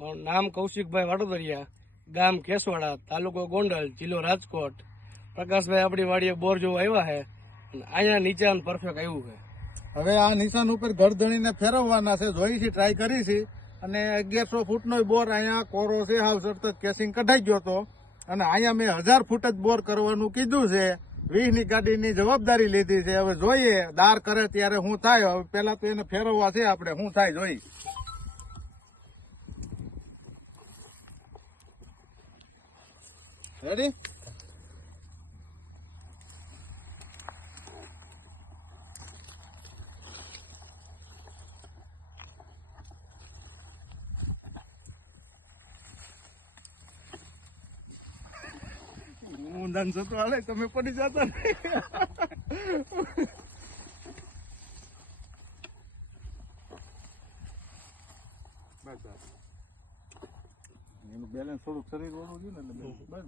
મારું નામ કૌશિકભાઈ વાડોદરિયા, ગામ કેસવાડા, તાલુકો ગોંડલ, જિલ્લો રાજકોટ. પ્રકાશભાઈ આપણી વાડીએ બોર જોવા આવ્યા છે અને અહીંયા નિશાન પરફેક્ટ આવ્યું છે. હવે આ નિશાન ઉપર ગરદણીને ફેરવવાના છે, જોઈ છે, ટ્રાય કરી છે. અને 1100 ફૂટનો બોર અહીંયા કોરો છે, હાવ સતત કેસિંગ કઢાઈ ગયો હતો. અને અહીંયા મેં 1000 ફૂટ જ બોર કરવાનું કીધું છે. 20ની ગાડીની જવાબદારી લીધી છે. હવે જોઈએ દાર કરે ત્યારે શું થાય. હવે પેલા તો એને ફેરવવા છે, આપણે શું થાય જોઈ. રેડી? ઊંધાન જતો હાલે, તમે પડી જતા નહીં. એનું બેલેન્સ થોડુંક શરીર વાળું છે ને.